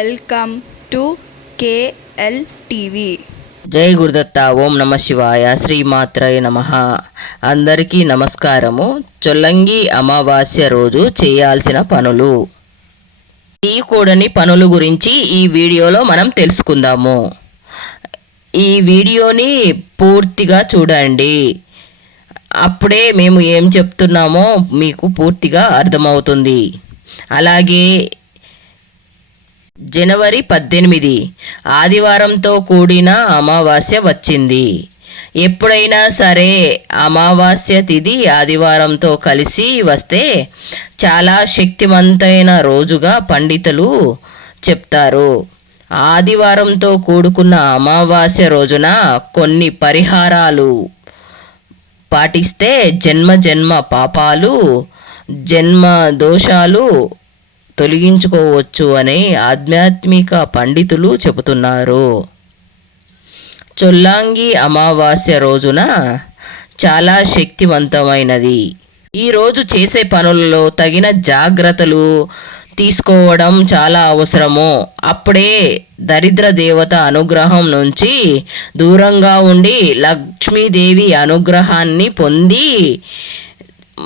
Welcome to KL TV. జై గురుదత్త ఓం నమ శివాయ శ్రీమాత్రయ నమ. అందరికీ నమస్కారము. చొల్లంగి అమావాస్య రోజు చేయాల్సిన పనులు. ఈ కూడని పనుల గురించి ఈ వీడియోలో మనం తెలుసుకుందాము. ఈ వీడియోని పూర్తిగా చూడండి. అప్పుడే మేము ఏం చెప్తున్నామో మీకు పూర్తిగా అర్థమవుతుంది. అలాగే జనవరి పద్దెనిమిది. ఆదివారంతో కూడిన అమావాస్య వచ్చింది. ఎప్పుడైనా సరే అమావాస్య తిథి ఆదివారంతో కలిసి వస్తే చాలా శక్తివంతమైన రోజుగా పండితులు చెప్తారు. ఆదివారంతో కూడుకున్న అమావాస్య రోజున కొన్ని పరిహారాలు. పాటిస్తే జన్మ జన్మ పాపాలు జన్మ దోషాలు తొలగించుకోవచ్చు అని ఆధ్యాత్మిక పండితులు చెబుతున్నారు. చొల్లాంగి అమావాస్య రోజున చాలా శక్తివంతమైనది. ఈరోజు చేసే పనులలో తగిన జాగ్రత్తలు తీసుకోవడం చాలా అవసరము. అప్పుడే దరిద్ర దేవత అనుగ్రహం నుంచి దూరంగా ఉండి లక్ష్మీదేవి అనుగ్రహాన్ని పొంది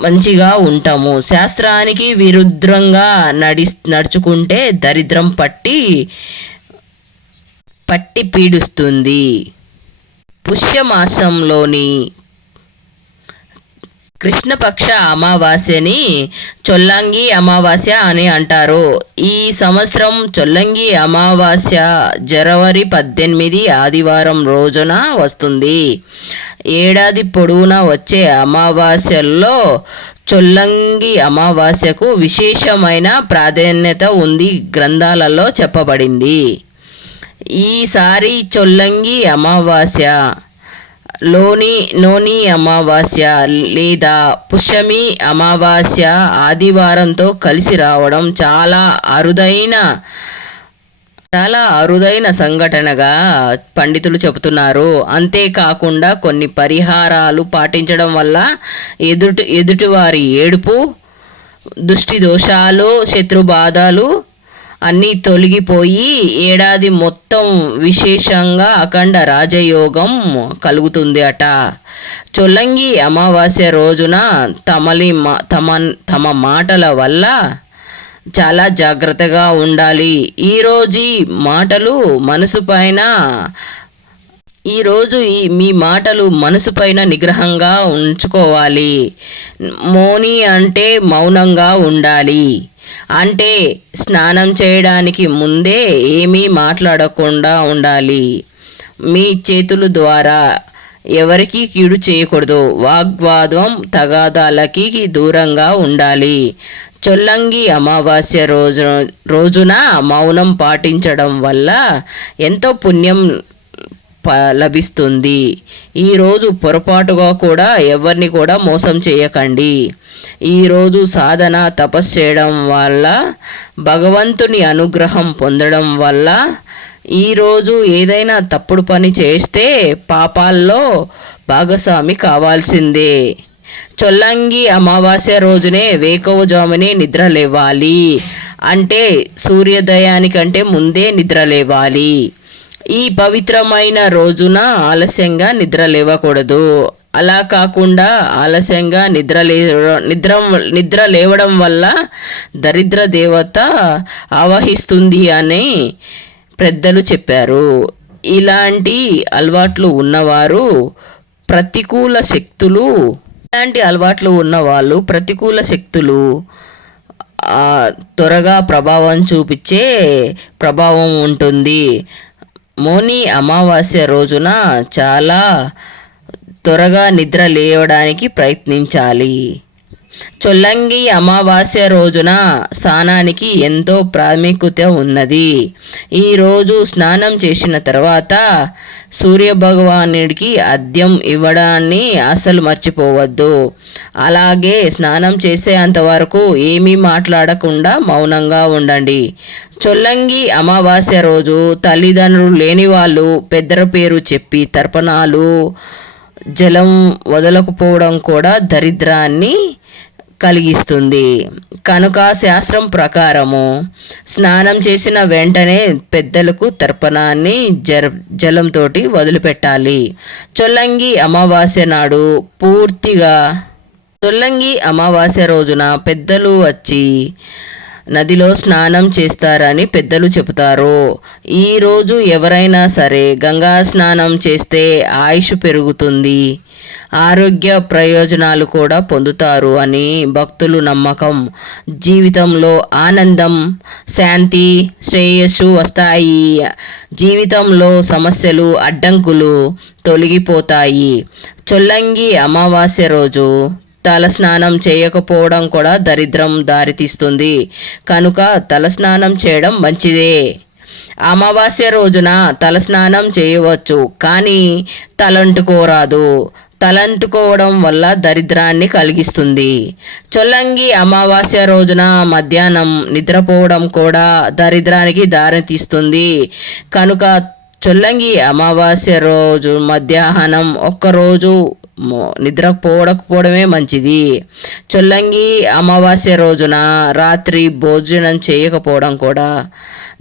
మంచిగా ఉంటాము. శాస్త్రానికి విరుద్ధంగా నడి నడుచుకుంటే దరిద్రం పట్టి పట్టి పీడిస్తుంది. పుష్యమాసంలోని కృష్ణపక్ష అమావాస్యని చొల్లంగి అమావాస్య అని అంటారు. ఈ సంవత్సరం చొల్లంగి అమావాస్య జనవరి పద్దెనిమిది ఆదివారం రోజున వస్తుంది. ఏడాది పొడవునా వచ్చే అమావాస్యల్లో చొల్లంగి అమావాస్యకు విశేషమైన ప్రాధాన్యత ఉంది గ్రంథాలలో చెప్పబడింది. ఈసారి చొల్లంగి అమావాస్య లోని లోని అమావాస్య లేదా పుష్యమి అమావాస్య ఆదివారంతో కలిసి రావడం చాలా అరుదైన చాలా అరుదైన సంఘటనగా పండితులు చెబుతున్నారు. అంతేకాకుండా కొన్ని పరిహారాలు పాటించడం వల్ల ఎదుటి ఎదుటివారి ఏడుపు దృష్టి దోషాలు శత్రు బాధలు అన్నీ తొలగిపోయి ఏడాది మొత్తం విశేషంగా అఖండ రాజయోగం కలుగుతుంది అట చొల్లంగి అమావాస్య రోజున తమలి మా తమ తమ మాటల వల్ల చాలా జాగ్రత్తగా ఉండాలి. ఈరోజు మాటలు మనసు పైన ఈరోజు ఈ మీ మాటలు మనసుపైన నిగ్రహంగా ఉంచుకోవాలి. మౌని అంటే మౌనంగా ఉండాలి. అంటే స్నానం చేయడానికి ముందే ఏమీ మాట్లాడకుండా ఉండాలి. మీ చేతుల ద్వారా ఎవరికి కీడు చేయకూడదు. వాగ్వాదం తగాదాలకి దూరంగా ఉండాలి. చొల్లంగి అమావాస్య రోజు రోజున మౌనం పాటించడం వల్ల ఎంతో పుణ్యం లభిస్తుంది. ఈరోజు పొరపాటుగా కూడా ఎవరిని కూడా మోసం చేయకండి. ఈరోజు సాధన తపస్సు చేయడం వల్ల భగవంతుని అనుగ్రహం పొందడం వల్ల ఈరోజు ఏదైనా తప్పుడు పని చేస్తే పాపాల్లో భాగస్వామి కావాల్సిందే. చొల్లంగి అమావాస్య రోజునే వేకవజామునే నిద్ర లేవాలి. అంటే సూర్యోదయానికంటే ముందే నిద్ర లేవాలి. ఈ పవిత్రమైన రోజున ఆలస్యంగా నిద్ర లేవకూడదు. అలా కాకుండా ఆలస్యంగా నిద్ర లే నిద్ర నిద్ర లేవడం వల్ల దరిద్ర దేవత ఆవహిస్తుంది అని పెద్దలు చెప్పారు. ఇలాంటి అలవాట్లు ఉన్నవారు ప్రతికూల శక్తులు ఇలాంటి అలవాట్లు ఉన్నవాళ్ళు ప్రతికూల శక్తులు త్వరగా ప్రభావం చూపించే ప్రభావం ఉంటుంది. మోని అమావాస్య రోజున చాలా త్వరగా నిద్ర లేవడానికి ప్రయత్నించాలి. చొల్లంగి అమావాస్య రోజున స్నానానికి ఎంతో ప్రాముఖ్యత ఉన్నది. ఈరోజు స్నానం చేసిన తర్వాత సూర్యభగవానుడికి అద్యం ఇవ్వడాన్ని అస్సలు మర్చిపోవద్దు. అలాగే స్నానం చేసేంతవరకు ఏమీ మాట్లాడకుండా మౌనంగా ఉండండి. చొల్లంగి అమావాస్య రోజు తల్లిదండ్రులు లేని వాళ్ళు పెద్దల పేరు చెప్పి తర్పణాలు జలం వదలకపోవడం కూడా దరిద్రాన్ని కలిగిస్తుంది. కనుక శాస్త్రం ప్రకారము స్నానం చేసిన వెంటనే పెద్దలకు తర్పణాన్ని జర జలంతో వదిలిపెట్టాలి. చొల్లంగి అమావాస్య నాడు పూర్తిగా చొల్లంగి అమావాస్య రోజున పెద్దలు వచ్చి నదిలో స్నానం చేస్తారని పెద్దలు చెబుతారు. ఈరోజు ఎవరైనా సరే గంగా స్నానం చేస్తే ఆయుష్ పెరుగుతుంది. ఆరోగ్య ప్రయోజనాలు కూడా పొందుతారు అని భక్తులు నమ్మకం. జీవితంలో ఆనందం శాంతి శ్రేయస్సు వస్తాయి. జీవితంలో సమస్యలు అడ్డంకులు తొలగిపోతాయి. చొల్లంగి అమావాస్య రోజు తలస్నానం చేయకపోవడం కూడా దరిద్రం దారితీస్తుంది. కనుక తలస్నానం చేయడం మంచిదే. అమావాస్య రోజున తలస్నానం చేయవచ్చు కానీ తలంటుకోరాదు. తలంటుకోవడం వల్ల దరిద్రాన్ని కలిగిస్తుంది. చొల్లంగి అమావాస్య రోజున మధ్యాహ్నం నిద్రపోవడం కూడా దరిద్రానికి దారితీస్తుంది. కనుక చొల్లంగి అమావాస్య రోజు మధ్యాహ్నం ఒక్కరోజు నిద్రపోవడకపోవడమే మంచిది. చొల్లంగి అమావాస్య రోజున రాత్రి భోజనం చేయకపోవడం కూడా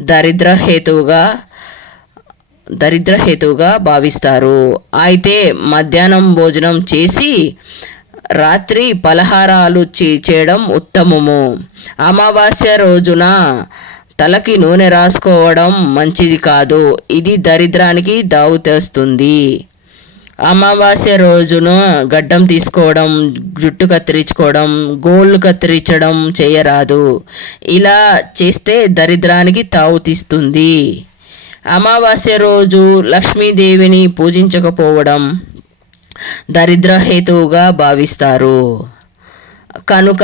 దరిద్ర హేతువుగా దరిద్ర హేతువుగా భావిస్తారు. అయితే మధ్యాహ్నం భోజనం చేసి రాత్రి పలహారాలు చే- చేయడం ఉత్తమము. అమావాస్య రోజున తలకి నూనె రాసుకోవడం మంచిది కాదు. ఇది దరిద్రానికి దావు తెస్తుంది అమావాస్య రోజున గడ్డం తీసుకోవడం జుట్టు కత్తిరించుకోవడం గోళ్ళు కత్తిరించడం చేయరాదు. ఇలా చేస్తే దరిద్రానికి తావు తీస్తుంది. అమావాస్య రోజు లక్ష్మీదేవిని పూజించకపోవడం దరిద్ర హేతువుగా భావిస్తారు. కనుక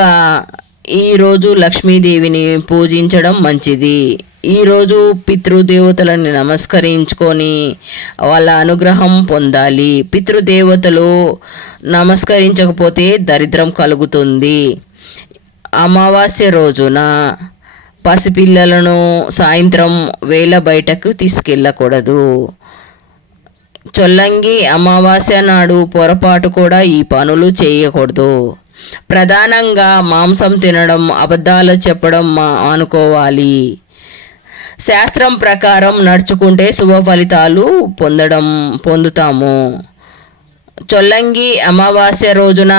ఈరోజు లక్ష్మీదేవిని పూజించడం మంచిది. ఈరోజు పితృదేవతలను నమస్కరించుకొని వాళ్ళ అనుగ్రహం పొందాలి. పితృదేవతలు నమస్కరించకపోతే దరిద్రం కలుగుతుంది. అమావాస్య రోజున పసిపిల్లలను సాయంత్రం వేళ బయటకు తీసుకెళ్ళకూడదు. చొల్లంగి అమావాస్య నాడు పొరపాటు కూడా ఈ పనులు చేయకూడదు. ప్రధానంగా మాంసం తినడం అబద్ధాలు చెప్పడం మా- అనుకోవాలి శాస్త్రం ప్రకారం నడుచుకుంటే శుభ ఫలితాలు పొందడం పొందుతాము. చొల్లంగి అమావాస్య రోజున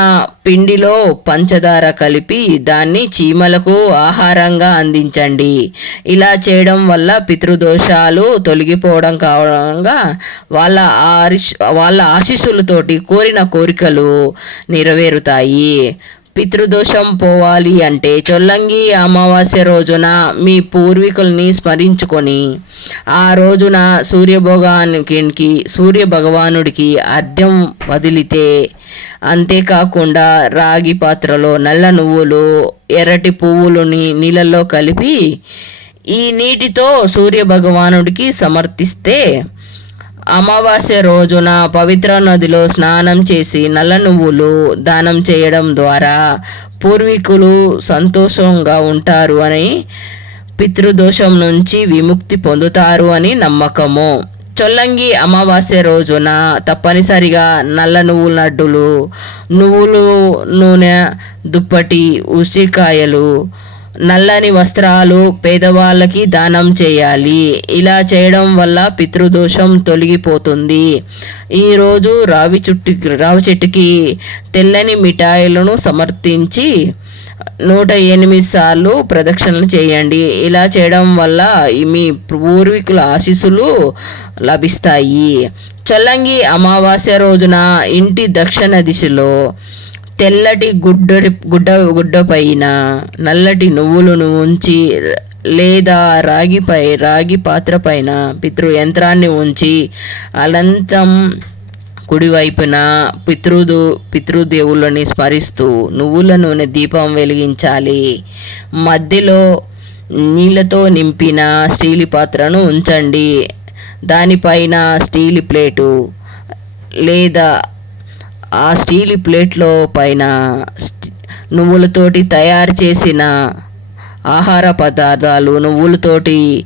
పిండిలో పంచదార కలిపి దాన్ని చీమలకు ఆహారంగా అందించండి. ఇలా చేయడం వల్ల పితృదోషాలు తొలగిపోవడం కావడంగా వాళ్ళ ఆరిష్ వాళ్ళ ఆశీస్సులతోటి కోరిన కోరికలు నెరవేరుతాయి. పితృదోషం పోవాలి అంటే చొల్లంగి అమావాస్య రోజున మీ పూర్వీకుల్ని స్మరించుకొని ఆ రోజున సూర్యభోగానికి సూర్య భగవానుడికి అర్ఘ్యం వదిలితే అంతేకాకుండా రాగి పాత్రలో నల్ల నువ్వులు ఎర్రటి పువ్వులని నీళ్ళల్లో కలిపి ఈ నీటితో సూర్య భగవానుడికి సమర్థిస్తే అమావాస్య రోజున పవిత్ర నదిలో స్నానం చేసి నల్ల నువ్వులు దానం చేయడం ద్వారా పూర్వీకులు సంతోషంగా ఉంటారు అని పితృదోషం నుంచి విముక్తి పొందుతారు అని నమ్మకము. చొల్లంగి అమావాస్య రోజున తప్పనిసరిగా నల్ల నువ్వుల లడ్డులు నువ్వులు నూనె దుప్పటి ఉసిరికాయలు నల్లని వస్త్రాలు పేదవాళ్ళకి దానం చేయాలి. ఇలా చేయడం వల్ల పితృదోషం తొలగిపోతుంది. ఈరోజు రావి చుట్టు రావి చెట్టుకి తెల్లని మిఠాయిలను సమర్థించి నూట ఎనిమిది సార్లు ప్రదక్షిణలు చేయండి. ఇలా చేయడం వల్ల మీ పూర్వీకుల ఆశీస్సులు లభిస్తాయి. చల్లంగి అమావాస్య రోజున ఇంటి దక్షిణ దిశలో తెల్లటి గుడ్డ గుడ్డ గుడ్డ పైన నల్లటి నువ్వులను ఉంచి లేదా రాగిపై రాగి పాత్ర పైన పితృ యంత్రాన్ని ఉంచి అనంతం కుడివైపున పితృదు పితృదేవులని స్మరిస్తూ నువ్వుల నూనె దీపం వెలిగించాలి. మధ్యలో నీళ్ళతో నింపిన స్టీల్ పాత్రను ఉంచండి. దానిపైన స్టీల్ ప్లేటు లేదా ఆ స్టీల్ ప్లేట్లో పైన నువ్వులతోటి తయారు చేసిన ఆహార పదార్థాలు నువ్వులతోటి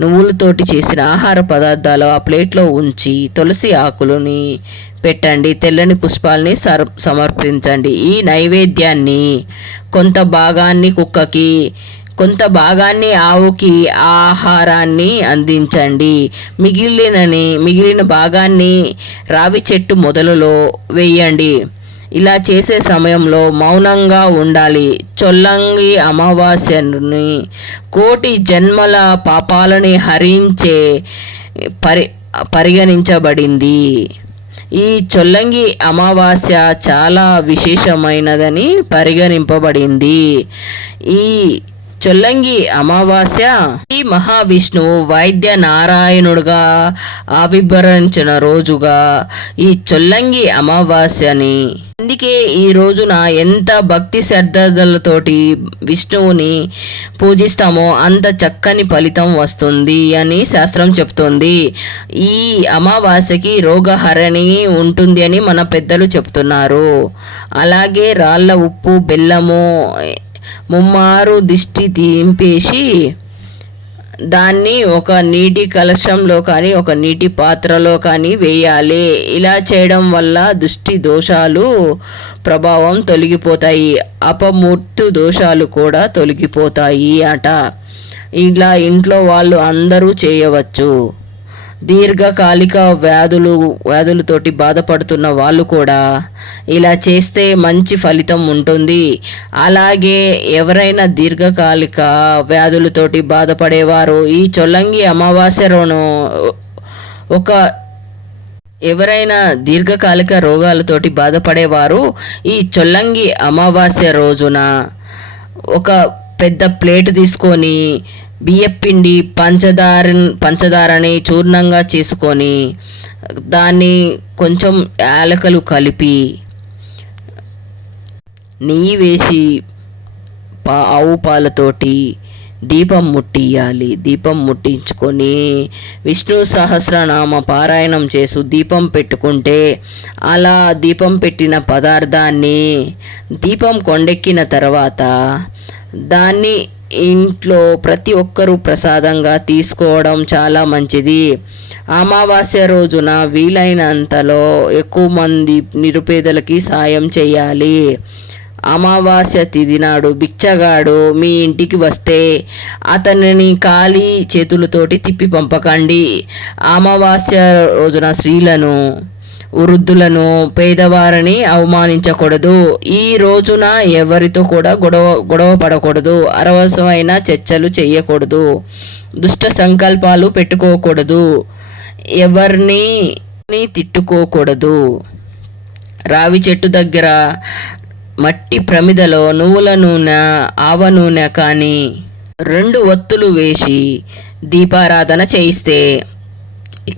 నువ్వులతోటి చేసిన ఆహార పదార్థాలు ఆ ప్లేట్లో ఉంచి తులసి ఆకులని పెట్టండి తెల్లని పుష్పాలని సర్ సమర్పించండి. ఈ నైవేద్యాన్ని కొంత భాగాన్ని కుక్కకి కొంత భాగాన్ని ఆవుకి ఆహారాన్ని అందించండి. మిగిలినని మిగిలిన భాగాన్ని రావి చెట్టు మొదలులో వేయండి. ఇలా చేసే సమయంలో మౌనంగా ఉండాలి. చొల్లంగి అమావాస్యని కోటి జన్మల పాపాలని హరించే పరి పరిగణించబడింది. ఈ చొల్లంగి అమావాస్య చాలా విశేషమైనదని పరిగణింపబడింది. ఈ చొల్లంగి అమావాస్య ఈ మహావిష్ణువు వైద్య నారాయణుడుగా ఆవిర్భవించిన రోజుగా ఈ చొల్లంగి అమావాస్యని. అందుకే ఈ రోజున ఎంత భక్తి శ్రద్ధలతోటి విష్ణువుని పూజిస్తామో అంత చక్కని ఫలితం వస్తుంది అని శాస్త్రం చెప్తుంది. ఈ అమావాస్యకి రోగహరణి ఉంటుంది అని మన పెద్దలు చెప్తున్నారు. అలాగే రాళ్ళ ఉప్పు బెల్లము ముమ్మారు దిష్టి తీంపేసి దాన్ని ఒక నీటి కలశంలో కానీ ఒక నీటి పాత్రలో కానీ వేయాలి. ఇలా చేయడం వల్ల దృష్టి దోషాలు ప్రభావం తొలగిపోతాయి. అపమూర్తి దోషాలు కూడా తొలగిపోతాయి అట. ఇలా ఇంట్లో వాళ్ళు అందరూ చేయవచ్చు. దీర్ఘకాలిక వ్యాధులు వ్యాధులతోటి బాధపడుతున్న వాళ్ళు కూడా ఇలా చేస్తే మంచి ఫలితం ఉంటుంది. అలాగే ఎవరైనా దీర్ఘకాలిక వ్యాధులతోటి బాధపడేవారు ఈ చొల్లంగి అమావాస్య ఒక ఎవరైనా దీర్ఘకాలిక రోగాలతోటి బాధపడేవారు ఈ చొల్లంగి అమావాస్య రోజున ఒక పెద్ద ప్లేట్ తీసుకొని బియ్యపిండి పంచదార పంచదారని చూర్ణంగా చేసుకొని దాన్ని కొంచెం యాలకలు కలిపి నెయ్యి వేసి పా ఆవు పాలతోటి దీపం ముట్టియాలి దీపం ముట్టించుకొని విష్ణు సహస్రనామ పారాయణం చేసు దీపం పెట్టుకుంటే అలా దీపం పెట్టిన పదార్థాన్ని దీపం కొండెక్కిన తర్వాత దాన్ని ఇంట్లో ప్రతి ఒక్కరూ ప్రసాదంగా తీసుకోవడం చాలా మంచిది. అమావాస్య రోజున వీలైనంతలో ఎక్కువ మంది నిరుపేదలకి సాయం చేయాలి. అమావాస్య తిది నాడు బిచ్చగాడు మీ ఇంటికి వస్తే అతనిని ఖాళీ చేతులతోటి తిప్పి పంపకండి. అమావాస్య రోజున స్త్రీలను వృద్ధులను పేదవారిని అవమానించకూడదు. ఈ రోజున ఎవరితో కూడా గొడవ గొడవ పడకూడదు. అరవసమైన చర్చలు చేయకూడదు. దుష్ట సంకల్పాలు పెట్టుకోకూడదు. ఎవరిని తిట్టుకోకూడదు. రావి చెట్టు దగ్గర మట్టి ప్రమిదలో నువ్వుల నూనె ఆవ నూనె కానీ రెండు ఒత్తులు వేసి దీపారాధన చేయిస్తే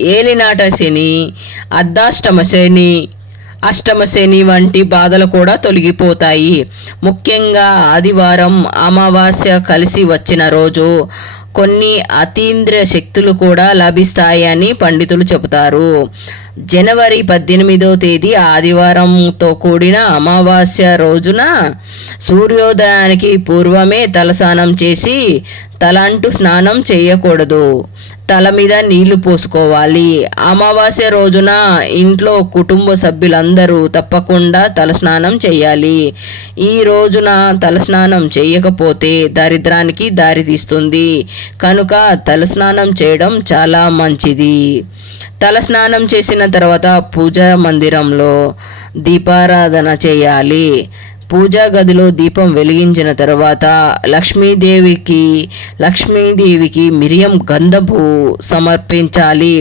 ఏలినాట శని అర్ధాష్టమ శని అష్టమ శని వంటి బాధలు కూడా తొలగిపోతాయి. ముఖ్యంగా ఆదివారం అమావాస్య కలిసి వచ్చిన రోజు కొన్ని అతీంద్రియ శక్తులు కూడా లభిస్తాయని పండితులు చెబుతారు. జనవరి పద్దెనిమిదో తేదీ ఆదివారంతో కూడిన అమావాస్య రోజున సూర్యోదయానికి పూర్వమే తలస్నానం చేసి తలంటు స్నానం చేయకూడదు. తల మీద నీళ్ళు పోసుకోవాలి. అమావాస్య రోజున ఇంట్లో కుటుంబ సభ్యులందరూ తప్పకుండా తలస్నానం చేయాలి. ఈ రోజున తలస్నానం చేయకపోతే దరిద్రానికి దారితీస్తుంది కనుక తలస్నానం చేయడం చాలా మంచిది. తలస్నానం చేసిన తర్వాత పూజా మందిరంలో దీపారాధన చేయాలి. పూజా గదిలో దీపం వెలిగించిన తర్వాత లక్ష్మీదేవికి లక్ష్మీదేవికి మిరియం గంధపు సమర్పించాలి.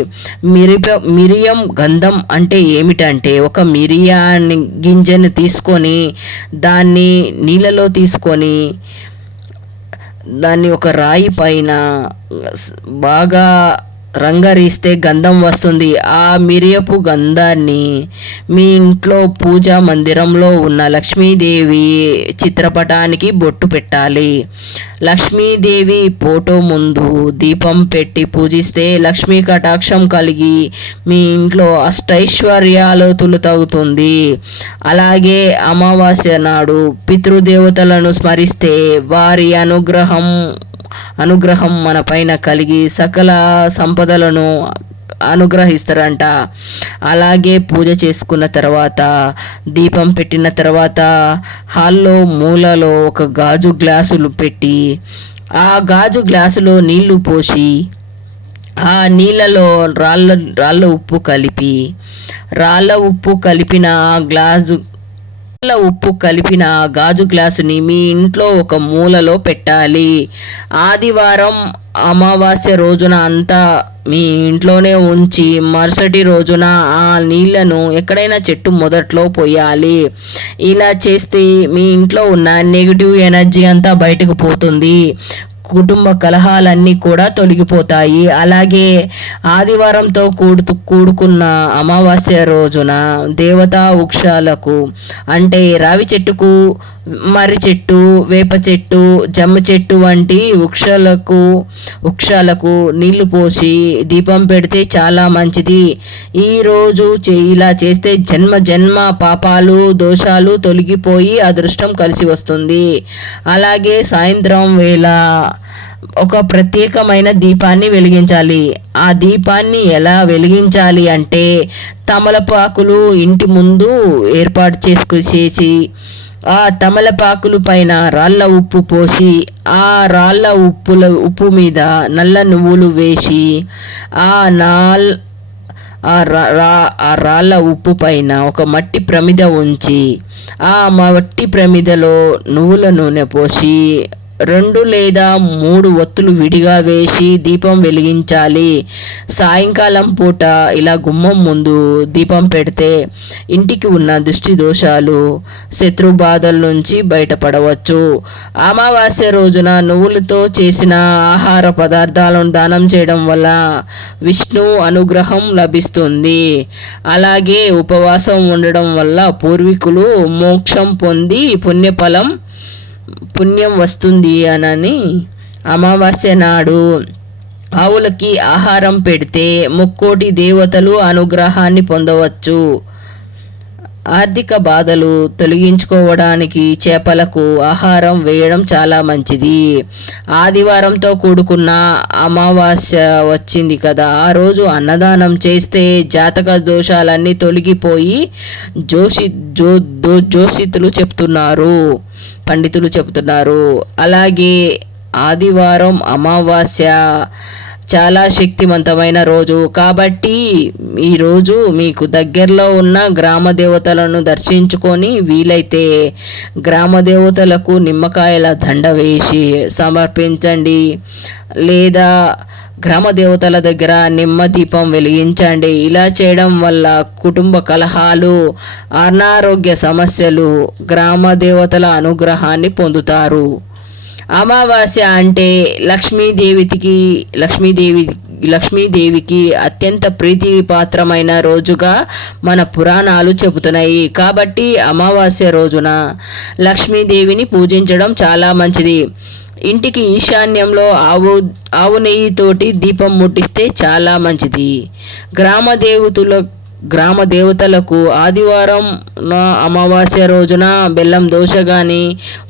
మిరిప మిరియం గంధం అంటే ఏమిటంటే ఒక మిరియాన్ని గింజను తీసుకొని దాన్ని నీళ్ళలో తీసుకొని దాన్ని ఒక రాయి పైన బాగా రంగరిస్తే గంధం వస్తుంది. ఆ మిరియపు గంధాన్ని మీ ఇంట్లో పూజా మందిరంలో ఉన్న లక్ష్మీదేవి చిత్రపటానికి బొట్టు పెట్టాలి. లక్ష్మీదేవి ఫోటో ముందు దీపం పెట్టి పూజిస్తే లక్ష్మీ కటాక్షం కలిగి మీ ఇంట్లో అష్టైశ్వర్యాలు తులుతగుతుంది అలాగే అమావాస్య నాడు పితృదేవతలను స్మరిస్తే వారి అనుగ్రహం అనుగ్రహం మన పైన కలిగి సకల సంపదలను అనుగ్రహిస్తారంట. అలాగే పూజ చేసుకున్న తర్వాత దీపం పెట్టిన తర్వాత హాల్లో మూలలో ఒక గాజు గ్లాసులు పెట్టి ఆ గాజు గ్లాసులో నీళ్ళు పోసి ఆ నీళ్ళలో రాళ్ళ రాళ్ళ ఉప్పు కలిపి రాళ్ళ ఉప్పు కలిపిన ఆ గ్లాసు ఉప్పు కలిపిన గాజు గ్లాసుని మీ ఇంట్లో ఒక మూలలో పెట్టాలి. ఆదివారం అమావాస్య రోజున అంతా మీ ఇంట్లోనే ఉంచి మరుసటి రోజున ఆ నీళ్ళను ఎక్కడైనా చెట్టు మొదట్లో పోయాలి. ఇలా చేస్తే మీ ఇంట్లో ఉన్న నెగిటివ్ ఎనర్జీ అంతా బయటకు పోతుంది. కుటుంబ కలహాలన్నీ కూడా తొలగిపోతాయి. అలాగే ఆదివారంతో కూడుతూ కూడుకున్న అమావాస్య రోజున దేవతా వృక్షాలకు అంటే రావి చెట్టుకు మర్రి చెట్టు వేప చెట్టు జమ్మ చెట్టు వంటి వృక్షాలకు వృక్షాలకు నీళ్ళు పోసి దీపం పెడితే చాలా మంచిది. ఈరోజు ఇలా చేస్తే జన్మ జన్మ పాపాలు దోషాలు తొలగిపోయి అదృష్టం కలిసి వస్తుంది. అలాగే సాయంత్రం వేళ ఒక ప్రత్యేకమైన దీపాన్ని వెలిగించాలి. ఆ దీపాన్ని ఎలా వెలిగించాలి అంటే తమలపాకులు ఇంటి ముందు ఏర్పాటు చేసుకొచ్చేసి ఆ తమలపాకులు పైన రాళ్ళ ఉప్పు పోసి ఆ రాళ్ళ ఉప్పుల ఉప్పు మీద నల్ల నువ్వులు వేసి ఆ నాల్ ఆ రా- ఆ రాళ్ళ ఉప్పు పైన ఒక మట్టి ప్రమిద ఉంచి ఆ మట్టి ప్రమిదలో నువ్వుల నూనె పోసి రెండు లేదా మూడు ఒత్తులు విడిగా వేసి దీపం వెలిగించాలి. సాయంకాలం పూట ఇలా గుమ్మం ముందు దీపం పెడితే ఇంటికి ఉన్న దృష్టి దోషాలు శత్రు బాధల నుంచి బయటపడవచ్చు. అమావాస్య రోజున నువ్వులతో చేసిన ఆహార పదార్థాలను దానం చేయడం వల్ల విష్ణు అనుగ్రహం లభిస్తుంది. అలాగే ఉపవాసం ఉండడం వల్ల పూర్వీకులు మోక్షం పొంది పుణ్యఫలం పుణ్యం వస్తుంది అనని అమావాస్య నాడు ఆవులకి ఆహారం పెడితే ముక్కోటి దేవతలు అనుగ్రహాన్ని పొందవచ్చు. ఆర్థిక బాధలు తొలగించుకోవడానికి చేపలకు ఆహారం వేయడం చాలా మంచిది. ఆదివారంతో కూడుకున్న అమావాస్య వచ్చింది కదా ఆ రోజు అన్నదానం చేస్తే జాతక దోషాలన్నీ తొలగిపోయి జోషి జో జోషితులు చెప్తున్నారు. పండితులు చెబుతున్నారు. అలాగే ఆదివారం అమావాస్య చాలా శక్తివంతమైన రోజు. కాబట్టి ఈరోజు మీకు దగ్గరలో ఉన్న గ్రామ దేవతలను దర్శించుకొని వీలైతే గ్రామ దేవతలకు నిమ్మకాయల దండ వేసి సమర్పించండి. లేదా గ్రామ దేవతల దగ్గర నిమ్మ దీపం వెలిగించండి. ఇలా చేయడం వల్ల కుటుంబ కలహాలు అనారోగ్య సమస్యలు గ్రామ దేవతల అనుగ్రహాన్ని పొందుతారు. అమావాస్య అంటే లక్ష్మీదేవికి లక్ష్మీదేవి లక్ష్మీదేవికి అత్యంత ప్రీతిపాత్రమైన రోజుగా మన పురాణాలు చెబుతున్నాయి. కాబట్టి అమావాస్య రోజున లక్ష్మీదేవిని పూజించడం చాలా మంచిది. ఇంటికి ఈశాన్యంలో ఆవు ఆవు నెయ్యితోటి దీపం ముట్టిస్తే చాలా మంచిది. గ్రామ దేవతల గ్రామ దేవతలకు ఆదివారం నా అమావాస్య రోజున బెల్లం దోశ కానీ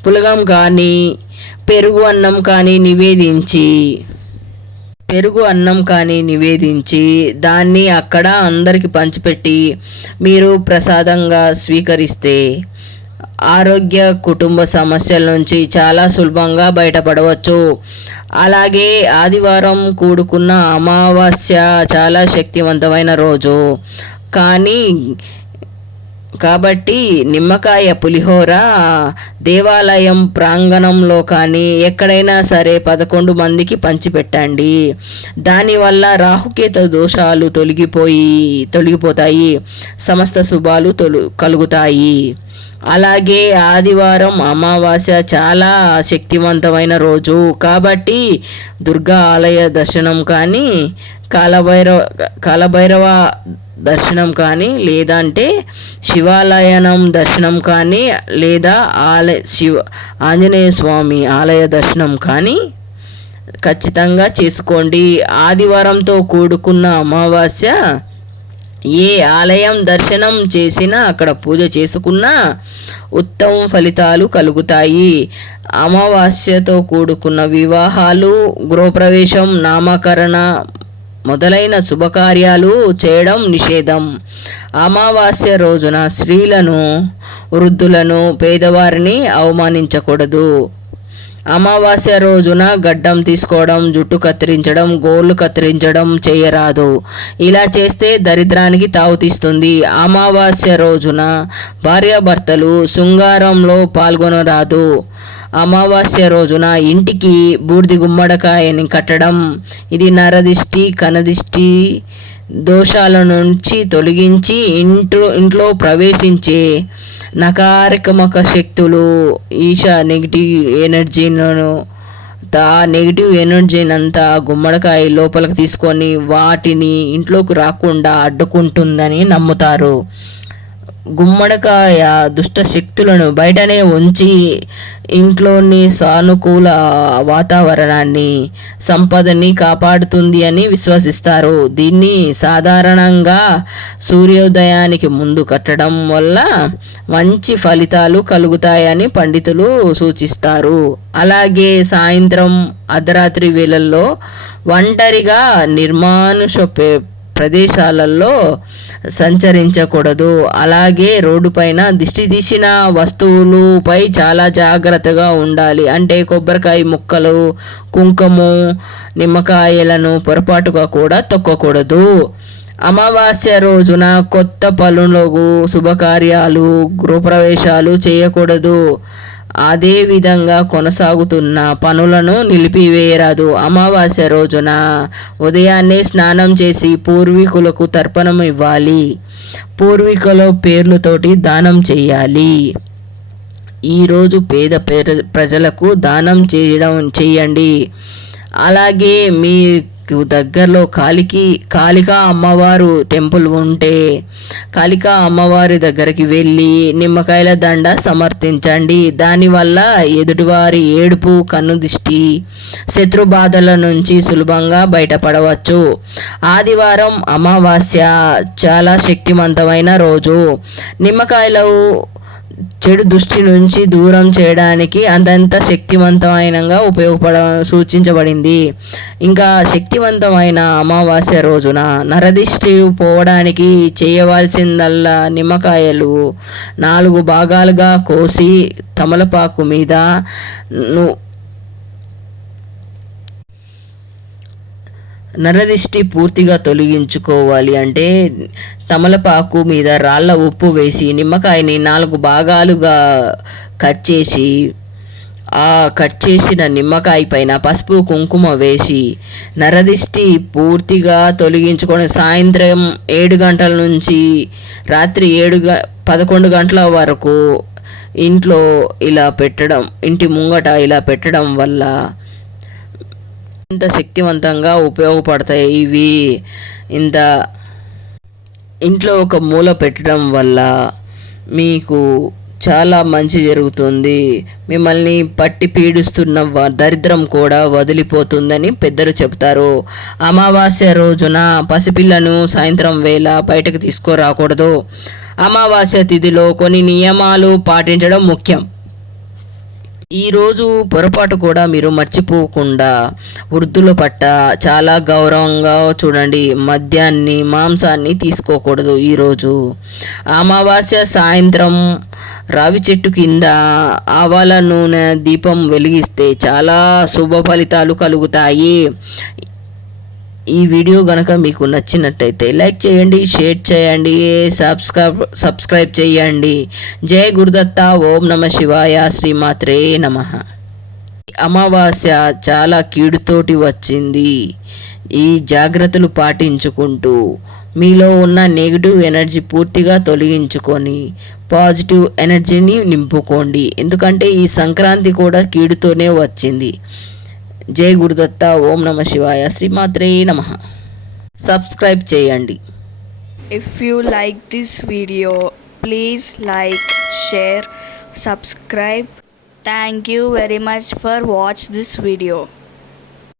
పులగం కానీ పెరుగు అన్నం కానీ నివేదించి పెరుగు అన్నం కానీ నివేదించి దాన్ని అక్కడ అందరికి పంచిపెట్టి మీరు ప్రసాదంగా స్వీకరిస్తే ఆరోగ్య కుటుంబ సమస్యల నుంచి చాలా సులభంగా బయటపడవచ్చు. అలాగే ఆదివారం కూడుకున్న అమావాస్య చాలా శక్తివంతమైన రోజు. కానీ కాబట్టి నిమ్మకాయ పులిహోర దేవాలయం ప్రాంగణంలో కానీ ఎక్కడైనా సరే పదకొండు మందికి పంచిపెట్టండి. దానివల్ల రాహుకేత దోషాలు తొలగిపోయి తొలగిపోతాయి. సమస్త శుభాలు తొలు కలుగుతాయి. అలాగే ఆదివారం అమావాస్య చాలా శక్తివంతమైన రోజు. కాబట్టి దుర్గా ఆలయ దర్శనం కానీ కాలభైరవ కాలభైరవ దర్శనం కానీ లేదంటే శివాలయనం దర్శనం కానీ లేదా ఆలయ శివ ఆంజనేయ స్వామి ఆలయ దర్శనం కానీ ఖచ్చితంగా చేసుకోండి. ఆదివారంతో కూడుకున్న అమావాస్య ఏ ఆలయం దర్శనం చేసినా అక్కడ పూజ చేసుకున్నా ఉత్తమ ఫలితాలు కలుగుతాయి. అమావాస్యతో కూడుకున్న వివాహాలు గృహప్రవేశం నామకరణ మొదలైన శుభకార్యాలు చేయడం నిషేధం. అమావాస్య రోజున స్త్రీలను వృద్ధులను పేదవారిని అవమానించకూడదు. అమావాస్య రోజున గడ్డం తీసుకోవడం జుట్టు కత్తిరించడం గోళ్ళు కత్తిరించడం చేయరాదు. ఇలా చేస్తే దరిద్రానికి తావుతీస్తుంది అమావాస్య రోజున భార్యాభర్తలు శృంగారంలో పాల్గొనరాదు. అమావాస్య రోజున ఇంటికి బూడిది గుమ్మడికాయని కట్టడం ఇది నరదిష్టి కనదిష్టి దోషాల నుంచి తొలగించి ఇంట్లో ఇంట్లో ప్రవేశించే నకారకమక శక్తులు. ఈశా నెగిటివ్ ఎనర్జీలను ఆ నెగిటివ్ ఎనర్జీని అంతా గుమ్మడికాయ లోపలికి తీసుకొని వాటిని ఇంట్లోకి రాకుండా అడ్డుకుంటుందని నమ్ముతారు. గుమ్మడికాయ దుష్ట శక్తులను బయటనే ఉంచి ఇంట్లోని సానుకూల వాతావరణాన్ని సంపదని కాపాడుతుంది అని విశ్వసిస్తారు. దీన్ని సాధారణంగా సూర్యోదయానికి ముందు కట్టడం వల్ల మంచి ఫలితాలు కలుగుతాయని పండితులు సూచిస్తారు. అలాగే సాయంత్రం అర్ధరాత్రి వేళల్లో ఒంటరిగా నిర్మానుష పే- ప్రదేశాలలో సంచరించకూడదు. అలాగే రోడ్డుపైన దిష్టి తీసిన వస్తువులపై చాలా జాగ్రత్తగా ఉండాలి. అంటే కొబ్బరికాయ ముక్కలు కుంకుము నిమ్మకాయలను పొరపాటుగా కూడా తొక్కకూడదు. అమావాస్య రోజున కొత్త పనులకు శుభకార్యాలు గృహప్రవేశాలు చేయకూడదు. అదే విధంగా కొనసాగుతున్న పనులను నిలిపివేయరాదు అమావాస్య రోజున. ఉదయాన్నే స్నానం చేసి పూర్వీకులకు తర్పణం ఇవ్వాలి. పూర్వీకుల పేర్లతోటి దానం చేయాలి. ఈరోజు పేద ప్రజలకు దానం చేయడం చేయండి. అలాగే మీ మీకు దగ్గరలో కాళికి కాళికా అమ్మవారు టెంపుల్ ఉంటే కాళికా అమ్మవారి దగ్గరికి వెళ్ళి నిమ్మకాయల దండ సమర్పించండి. దానివల్ల ఎదుటివారి ఏడుపు కన్ను దిష్టి శత్రు బాధల నుంచి సులభంగా బయటపడవచ్చు. ఆదివారం అమావాస్య చాలా శక్తివంతమైన రోజు. నిమ్మకాయలు చెడు దృష్టి నుంచి దూరం చేయడానికి అంతంత శక్తివంతమైనగా ఉపయోగపడ సూచించబడింది. ఇంకా శక్తివంతమైన అమావాస్య రోజున నరదిష్టి పోవడానికి చేయవలసిందల్లా నిమ్మకాయలు నాలుగు భాగాలుగా కోసి తమలపాకు మీద నరదిష్టి పూర్తిగా తొలగించుకోవాలి అంటే తమలపాకు మీద రాళ్ళ ఉప్పు వేసి నిమ్మకాయని నాలుగు భాగాలుగా కట్ చేసి ఆ కట్ చేసిన నిమ్మకాయ పైన పసుపు కుంకుమ వేసి నరదిష్టి పూర్తిగా తొలగించుకొని సాయంత్రం ఏడు గంటల నుంచి రాత్రి ఏడు గ పదకొండు గంటల వరకు ఇంట్లో ఇలా పెట్టడం ఇంటి ముంగట ఇలా పెట్టడం వల్ల ఇంత శక్తివంతంగా ఉపయోగపడతాయి ఇవి. ఇంత ఇంట్లో ఒక మూల పెట్టడం వల్ల మీకు చాలా మంచి జరుగుతుంది. మిమ్మల్ని పట్టి పీడిస్తున్న వ- దరిద్రం కూడా వదిలిపోతుందని పెద్దలు చెప్తారు అమావాస్య రోజున పసిపిల్లను సాయంత్రం వేళ బయటకు తీసుకురాకూడదు. అమావాస్య తిథిలో కొన్ని నియమాలు పాటించడం ముఖ్యం. ఈరోజు పొరపాటు కూడా మీరు మర్చిపోకుండా వృద్ధుల పట్ల చాలా గౌరవంగా చూడండి. మద్యాన్ని మాంసాన్ని తీసుకోకూడదు ఈరోజు అమావాస్య సాయంత్రం రావి చెట్టు కింద ఆవాల నూనె దీపం వెలిగిస్తే చాలా శుభ ఫలితాలు కలుగుతాయి. ఈ వీడియో గనక మీకు నచ్చినట్టయితే లైక్ చేయండి షేర్ చేయండి సబ్స్క్రైబ్ సబ్స్క్రైబ్ చేయండి. జై గురుదత్త ఓం నమ శివాయ శ్రీమాత్రే నమ. అమావాస్య చాలా కీడుతోటి వచ్చింది. ఈ జాగ్రత్తలు పాటించుకుంటూ మీలో ఉన్న నెగిటివ్ ఎనర్జీ పూర్తిగా తొలగించుకొని పాజిటివ్ ఎనర్జీని నింపుకోండి. ఎందుకంటే ఈ సంక్రాంతి కూడా కీడుతోనే వచ్చింది. జై గురుదత్త ఓం నమ శివాయ శ్రీమాత్రే నమ. సబ్స్క్రైబ్ చేయండి. If you like this video please like share subscribe thank you very much for watch this video